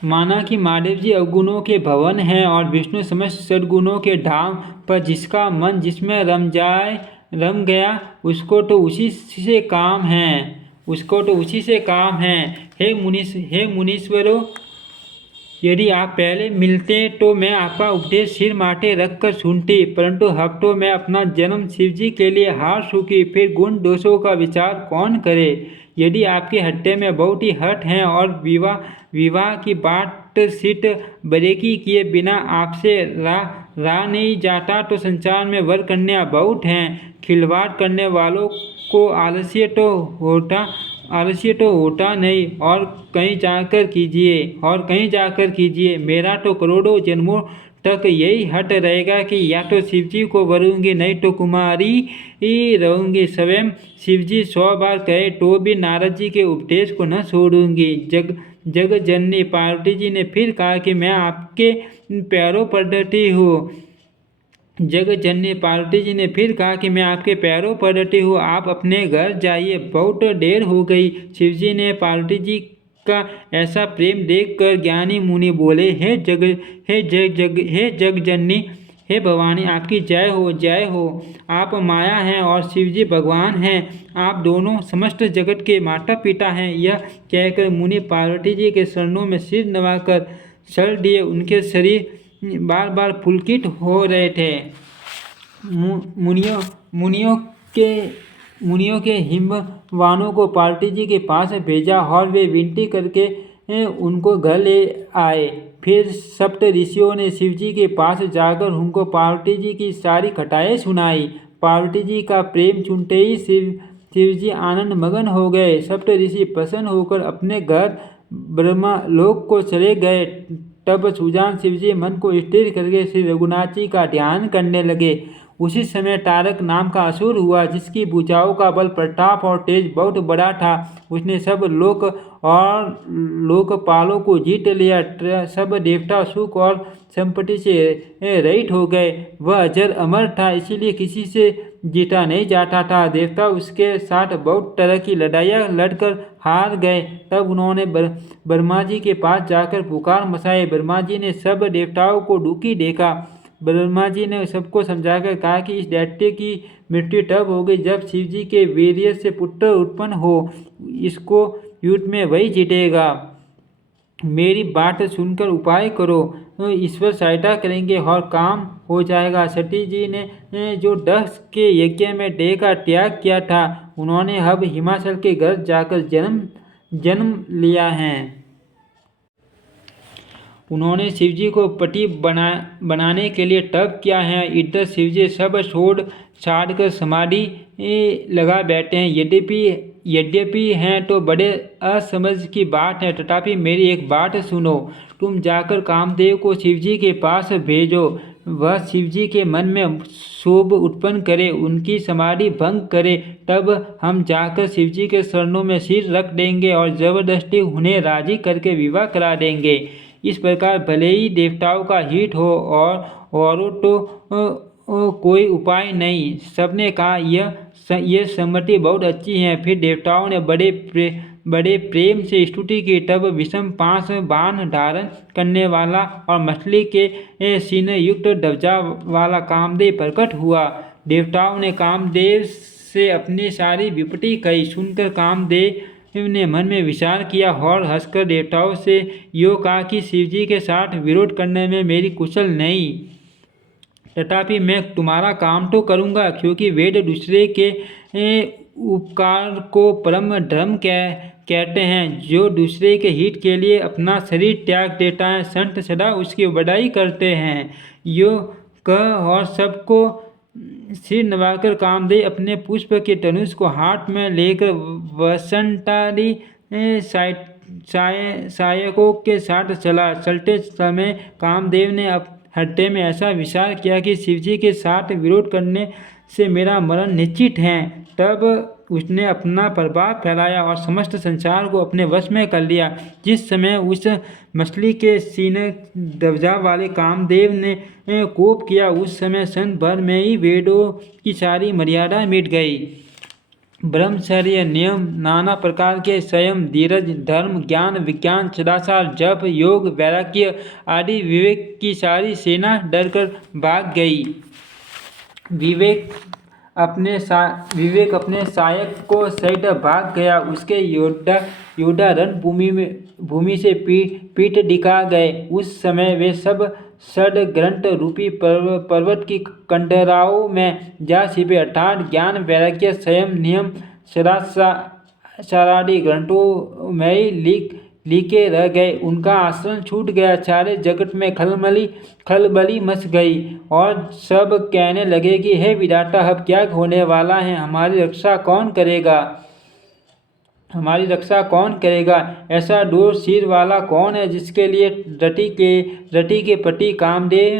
माना कि महादेव जी अवगुणों के भवन हैं और विष्णु समस्त सद्गुणों के धाम, पर जिसका मन जिसमें रम गया, उसको तो उसी से काम है। हे मुनीश्वरों, यदि आप पहले मिलते तो मैं आपका उपदेश सिर माथे रख कर सुनती, परंतु अब तो मैं अपना जन्म शिवजी के लिए हार चुकी, फिर गुण दोषों का विचार कौन करे। यदि आपके हृदय में बहुत ही हठ है और विवाह की बात सिट बरेकी किए बिना आपसे रहा नहीं जाता, तो संसार में वर कन्या बहुत हैं। खिलवाड़ करने वालों को आलस्य तो होता नहीं, और कहीं जाकर कीजिए। मेरा तो करोड़ों जन्मों तक यही हट रहेगा कि या तो शिवजी को वरूंगी, नहीं तो कुमारी ही रहूंगी। स्वयं शिवजी 100 बार कहे तो भी नारद जी के उपदेश को न छोड़ूंगी। जग जननी पार्वती जी ने फिर कहा कि मैं आपके पैरों पर डटी हूँ। जगजननी पार्वती जी ने फिर कहा कि मैं आपके पैरों पर डटी हूँ, आप अपने घर जाइए, बहुत देर हो गई। शिवजी ने पार्वती जी का ऐसा प्रेम देखकर ज्ञानी मुनि बोले, हे जगजननी, हे भवानी, आपकी जय हो। आप माया हैं और शिवजी भगवान हैं। आप दोनों समस्त जगत के माता पिता हैं। यह कहकर मुनि पार्वती जी के चरणों में सिर नवाकर चल दिए। उनके शरीर बार बार पुलकित हो रहे थे। मुनियों के हिमवानों को पार्वती जी के पास भेजा और वे विनती करके उनको घर ले आए। फिर सप्त ऋषियों ने शिवजी के पास जाकर उनको पार्वती जी की सारी कथाएं सुनाई। पार्वती जी का प्रेम सुनते ही शिवजी आनंद मगन हो गए। सप्त ऋषि प्रसन्न होकर अपने घर ब्रह्मलोक को चले गए। तब सुजान शिवजी मन को स्थिर करके श्री रघुनाथ जी का ध्यान करने लगे। उसी समय तारक नाम का असुर हुआ, जिसकी भुजाओं का बल, प्रताप और तेज बहुत बड़ा था। उसने सब लोक और लोकपालों को जीत लिया। सब देवता सुख और संपत्ति से रहित हो गए। वह अजर अमर था, इसीलिए किसी से जीता नहीं जाता था। देवता उसके साथ बहुत तरह की लड़ाइयाँ लड़कर हार गए। तब उन्होंने ब्रह्मा जी के पास जाकर पुकार मचाई। ब्रह्मा जी ने सब देवताओं को दुखी देखा। ब्रह्मा जी ने सबको समझाकर कहा कि इस दैत्य की मृत्यु तब होगी जब शिवजी के वीर्य से पुत्र उत्पन्न हो। इसको युद्ध में वही जीतेगा। मेरी बात सुनकर उपाय करो, ईश्वर सहायता करेंगे और काम हो जाएगा। सती जी ने जो दक्ष के यज्ञ में देह का त्याग किया था, उन्होंने अब हिमाचल के घर जाकर जन्म लिया है। उन्होंने शिवजी को पति बनाने के लिए तप किया है। इधर शिवजी सब छोड़ छाड़ कर समाधि लगा बैठे हैं। यद्यपि हैं तो बड़े असमझ की बात है, तथापि मेरी एक बात सुनो। तुम जाकर कामदेव को शिवजी के पास भेजो। वह शिवजी के मन में शोभ उत्पन्न करे, उनकी समाधि भंग करे। तब हम जाकर शिवजी के चरणों में सिर रख देंगे और जबरदस्ती उन्हें राजी करके विवाह करा देंगे। इस प्रकार भले ही देवताओं का हित हो और कोई उपाय नहीं। सबने कहा यह सम्मति बहुत अच्छी है। फिर देवताओं ने बड़े प्रेम से स्तुति की। तब विषम पास बाण धारण करने वाला और मछली के सीने युक्त ध्वजा वाला कामदेव प्रकट हुआ। देवताओं ने कामदेव से अपनी सारी विपत्ति कही। सुनकर कामदेव ने मन में विचार किया और हंसकर देवताओं से यो कहा कि शिवजी के साथ विरोध करने में मेरी कुशल नहीं, तथापि मैं तुम्हारा काम तो करूँगा, क्योंकि वेद दूसरे के उपकार को परम धर्म कहते हैं। जो दूसरे के हित के लिए अपना शरीर त्याग देता है, संत सदा उसकी बड़ाई करते हैं। यो कह और सबको सिर नवाकर कामदेव अपने पुष्प के धनुष को हाथ में लेकर वसंतादि सहायकों के साथ चला। चलते समय कामदेव ने हृदय में ऐसा विचार किया कि शिवजी के साथ विरोध करने से मेरा मरण निश्चित है। तब उसने अपना प्रभाव फैलाया और समस्त संसार को अपने वश में कर लिया। जिस समय उस मछली के सीने ध्वजा वाले कामदेव ने कोप किया, उस समय क्षण भर में ही वेदों की सारी मर्यादा मिट गई। ब्रह्मचर्य, नियम, नाना प्रकार के संयम, धीरज, धर्म, ज्ञान, विज्ञान, सदाचार, जप, योग, वैराग्य आदि विवेक की सारी सेना डरकर भाग गई। विवेक अपने सहायक को सहित भाग गया। उसके योद्धा रणभूमि से पीठ दिखा गए। उस समय वे सब षड्ग्रंथ रूपी पर्वत की कंडराओं में जा छिपे, अर्थात ज्ञान, वैराग्य, संयम, नियम, सदाचारादि ग्रंथों में ही लिखे रह गए। उनका आश्रय छूट गया। सारे जगत में खलबली मच गई और सब कहने लगे कि हे विधाता, अब क्या होने वाला है? हमारी रक्षा कौन करेगा? ऐसा दो सिर वाला कौन है जिसके लिए रति के प्रति कामदेव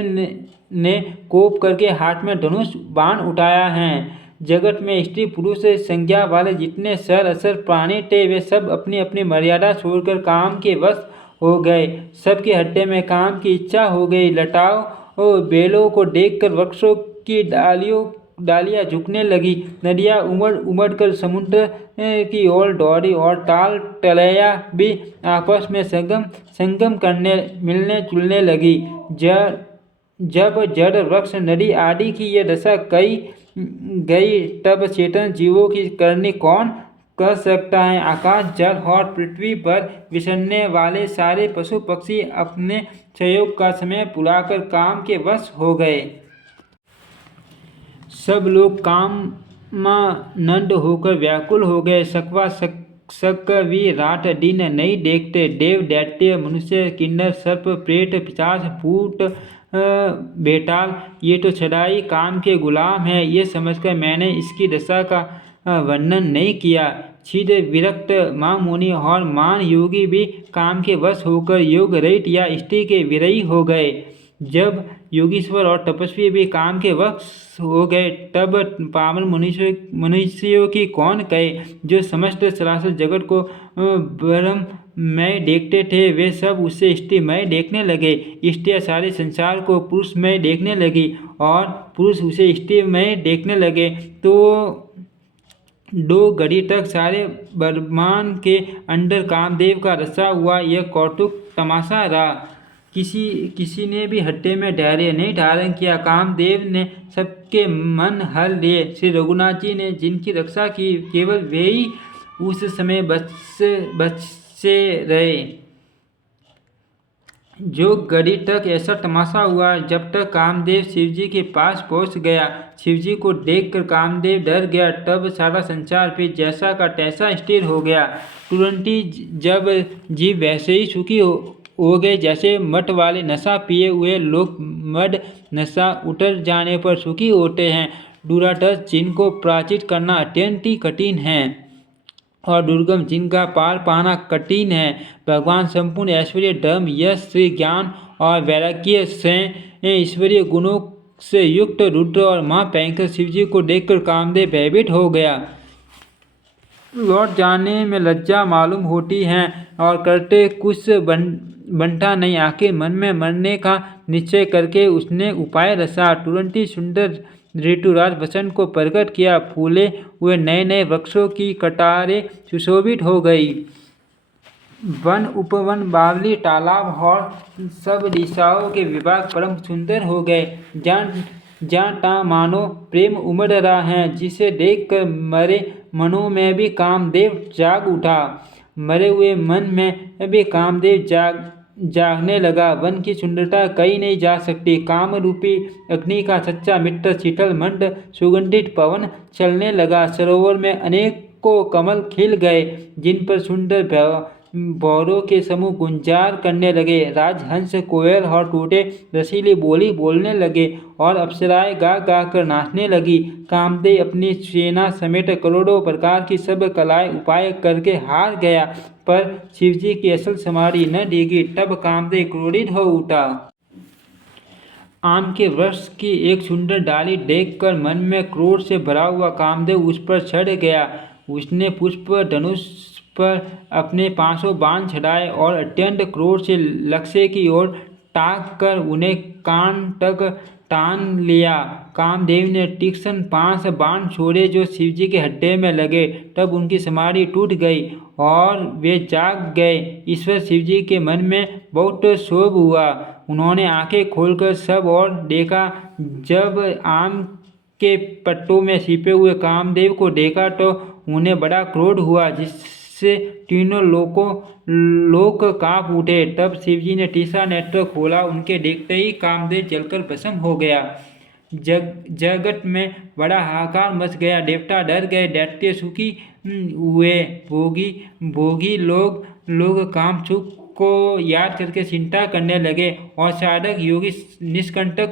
ने कोप करके हाथ में धनुष बाण उठाया है? जगत में स्त्री पुरुष संज्ञा वाले जितने सर प्राणी थे, वे सब अपनी अपनी मर्यादा छोड़कर काम के वश हो गए। सबके हृदय में काम की इच्छा हो गई। लताओं और बेलों को देखकर वृक्षों की डालियां झुकने लगी। नदियां उमड़ कर समुद्र की ओर दौड़ी और ताल तलैया भी आपस में संगम करने मिलने जुलने लगी। जब जड़, वृक्ष, नदी आदि की यह दशा गई, तब चेतन जीवों की करनी कौन कर सकता है? आकाश, जल और पृथ्वी पर विचरने वाले सारे पशु पक्षी अपने सहयोग का समय बुलाकर काम के वश हो गए। सब लोग कामानंद होकर व्याकुल हो गए। सकवी रात दिन नहीं देखते। देव, दैत्य, मनुष्य, किन्नर, सर्प, प्रेत, पिशाच, भूत, बेताल ये तो सदाई काम के गुलाम हैं। ये समझकर मैंने इसकी दशा का वर्णन नहीं किया। छिद विरक्त महामुनि और मान योगी भी काम के वश होकर योग रहित या स्त्री के विरही हो गए। जब योगीश्वर और तपस्वी भी काम के वश हो गए, तब पावन मनुष्यों की कौन कहे? जो समस्त सरासर जगत को ब्रह्ममय देखते थे, वे सब उससे स्त्रीमय देखने लगे। स्त्रियाँ सारे संसार को पुरुषमय देखने लगी और पुरुष उसे स्त्रीमय देखने लगे। तो 2 घड़ी तक सारे ब्रह्मांड के अंदर कामदेव का रचा हुआ यह कौतुक तमाशा रहा। किसी ने भी हृदय में धैर्य नहीं धारण किया। कामदेव ने सबके मन हर लिए। श्री रघुनाथ जी ने जिनकी रक्षा की, केवल वे ही उस समय बचे रहे। जो घड़ी तक ऐसा तमाशा हुआ जब तक कामदेव शिवजी के पास पहुंच गया। शिवजी को देखकर कामदेव डर गया। तब सारा संसार फिर जैसा का तैसा स्थिर हो गया। तुरंत ही जब जीव वैसे ही सुखी हो गए जैसे मठ वाले नशा पिए हुए लोग मद नशा उतर जाने पर सुखी होते हैं। दुराधर्ष जिनको पराजित करना अत्यंत ही कठिन है और दुर्गम जिनका पार पाना कठिन है। भगवान संपूर्ण ऐश्वर्य, धर्म, यश, श्री, ज्ञान और वैराग्य से ईश्वरीय गुणों से युक्त रुद्र और महाभयंकर शिवजी को देखकर कामदेव भयभीत हो गया। लौट जाने में लज्जा मालूम होती है और करते कुछ बनता नहीं। आखिर मन में मरने का निश्चय करके उसने उपाय रचा। तुरंत ही सुंदर ऋतुराज बसंत को प्रकट किया। फूले हुए नए नए वृक्षों की कतारें सुशोभित हो गई। वन उपवन बावली तालाब और सब दिशाओं के विभाग परम सुंदर हो गए। जहाँ तहाँ मानो प्रेम उमड़ रहा है, जिसे देखकर मरे मनों में भी कामदेव जाग उठा। मरे हुए मन में भी कामदेव जागने लगा। वन की सुंदरता कही नहीं जा सकती। काम रूपी अग्नि का सच्चा मित्र शीतल मंद सुगंधित पवन चलने लगा। सरोवर में अनेकों कमल खिल गए, जिन पर सुंदर भौरों के समूह गुंजार करने लगे। राजहंस कोयल और टूटे रसीली बोली बोलने लगे और अप्सराएं गा गा कर नाचने लगी। कामदेव अपनी सेना समेत करोड़ों प्रकार की सब कलाएं उपाय करके हार गया, पर शिवजी की असल समाधि न डिगी। तब कामदेव क्रोधित हो उठा। आम के वृक्ष की एक सुंदर डाली देखकर मन में क्रोध से भरा हुआ कामदेव उस पर चढ़ गया। उसने पुष्प धनुष पर अपने 500 बाण चढ़ाए और अत्यंत क्रोध से लक्ष्य की ओर ताक कर उन्हें कान तक तान लिया। कामदेव ने तीक्ष्ण 5 बाण छोड़े जो शिवजी के हड्डे में लगे। तब उनकी समाधि टूट गई और वे जाग गए। ईश्वर शिवजी के मन में बहुत क्षोभ हुआ। उन्होंने आंखें खोलकर सब और देखा। जब आम के पत्तों में छिपे हुए कामदेव को देखा तो उन्हें बड़ा क्रोध हुआ, जिससे तीनों लोक कांप उठे। तब शिवजी ने तीसरा नेत्र खोला। उनके देखते ही कामदेव जलकर भस्म हो गया। जगत में बड़ा हाहाकार मच गया। देवता डर गए, दैत्य सुखी हुए। भोगी लोग कामचुक को याद करके चिंता करने लगे और साधक योगी निष्कंटक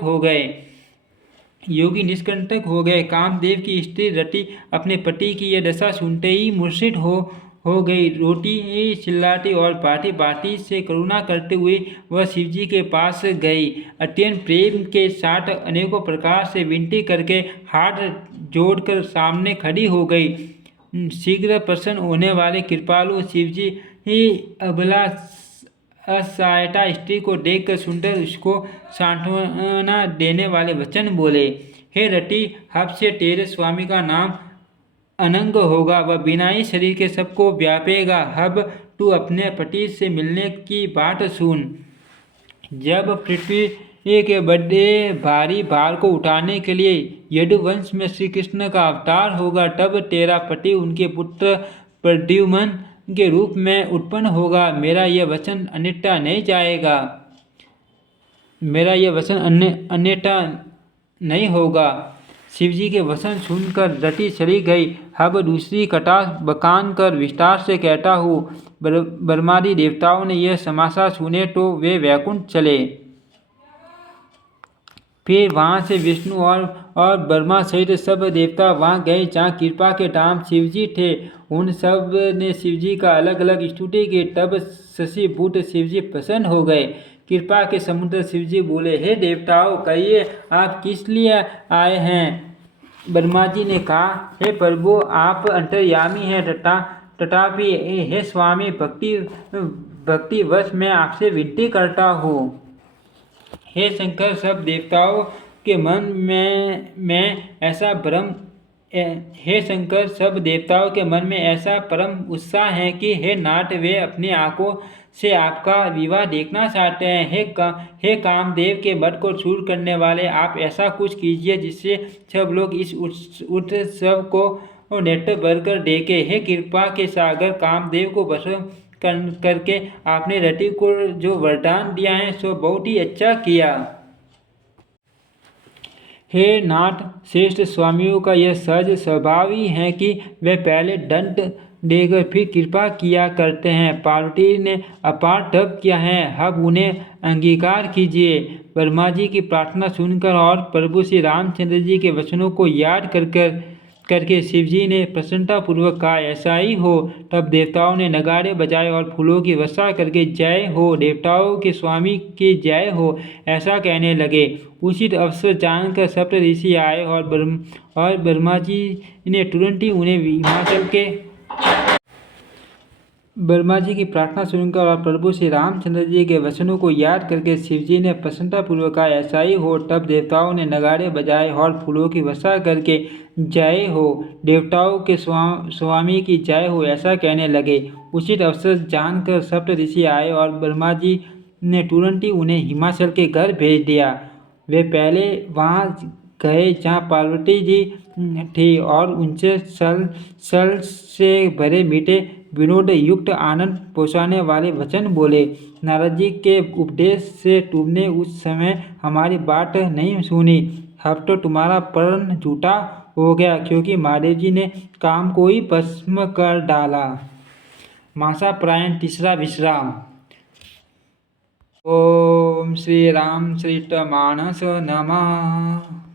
हो गए। कामदेव की स्त्री रति अपने पति की यह दशा सुनते ही मूर्छित हो गई। रोटी चिल्लाती और बाटी बाटी से करुणा करते हुए वह शिवजी के पास गई। अत्यंत प्रेम के साथ अनेकों प्रकार से विनती करके हाथ जोड़कर सामने खड़ी हो गई। शीघ्र प्रसन्न होने वाले कृपालु शिवजी ही अबला असहायता स्त्री को देखकर सुंदर उसको सांत्वना देने वाले वचन बोले। हे रति, अब से तेरे स्वामी का नाम अनंग होगा। वह बिना ही शरीर के सबको व्यापेगा। अब तू अपने पति से मिलने की बात सुन। जब पृथ्वी के बड़े भारी भार को उठाने के लिए यदुवंश में श्री कृष्ण का अवतार होगा, तब तेरा पति उनके पुत्र प्रद्युम्न के रूप में उत्पन्न होगा। मेरा यह वचन अन्यथा नहीं होगा। शिवजी के वचन सुनकर रति चली गई। अब दूसरी कथा बखान कर विस्तार से कहता हूँ। ब्रह्मादि देवताओं ने यह समाचार सुने तो वे वैकुंठ चले। फिर वहाँ से विष्णु और ब्रह्मा सहित सब देवता वहाँ गए जहाँ कृपा के धाम शिवजी थे। उन सब ने शिवजी का अलग अलग स्तुति की। तब शशिभूत शिवजी प्रसन्न हो गए। कृपा के समुद्र शिवजी बोले, हे देवताओं, कहिए आप किस लिए आए हैं। ब्रह्मा जी ने कहा, हे प्रभु, आप अंतर्यामी हैं, तथापि हे स्वामी, भक्तिवश मैं आपसे विनती करता हूँ। हे शंकर, सब देवताओं के मन में ऐसा परम उत्साह है कि हे नाथ, वे अपनी आंखों से आपका विवाह देखना चाहते हैं। हे कामदेव के वध को दूर करने वाले, आप ऐसा कुछ कीजिए जिससे सब लोग इस उत्सव को नेत्र भरकर देखें। हे कृपा के सागर, कामदेव को वश करके आपने रति को जो वरदान दिया है सो बहुत ही अच्छा किया। हे नाथ, श्रेष्ठ स्वामियों का यह सहज स्वभाव ही है कि वे पहले दंड देकर फिर कृपा किया करते हैं। पार्वती ने अपार तप किया है, अब उन्हें अंगीकार कीजिए। ब्रह्मा जी की प्रार्थना सुनकर और प्रभु श्री रामचंद्र जी के वचनों को याद करके शिवजी ने प्रसन्नतापूर्वक कहा, ऐसा ही हो। तब देवताओं ने नगाड़े बजाए और फूलों की वर्षा करके जय हो, देवताओं के स्वामी की जय हो, ऐसा कहने लगे। उचित अवसर जानकर सप्त ऋषि आए और ब्रह्मा जी ने तुरंत ही उन्हें हिमाचल के ब्रह्मा जी की प्रार्थना सुनकर और प्रभु श्री रामचंद्र जी के वचनों को याद करके शिव जी ने प्रसन्नतापूर्वक कहा, ऐसा ही हो। तब देवताओं ने नगाड़े बजाए और फूलों की वर्षा करके जय हो, देवताओं के स्वामी की जय हो, ऐसा कहने लगे। उचित अवसर जानकर सप्त ऋषि आए और ब्रह्मा जी ने तुरंत ही उन्हें हिमाचल के घर भेज दिया। वे पहले वहाँ गए जहाँ पार्वती जी थी और उनसे सल से भरे मीठे विनोद युक्त आनंद पहुँचाने वाले वचन बोले। नारद जी के उपदेश से तुमने उस समय हमारी बात नहीं सुनी। अब तो तुम्हारा प्रण झूठा हो गया, क्योंकि महादेव जी ने काम को ही भस्म कर डाला। मासा प्रायण तीसरा विश्राम। ओम श्री राम चरित मानस नमः।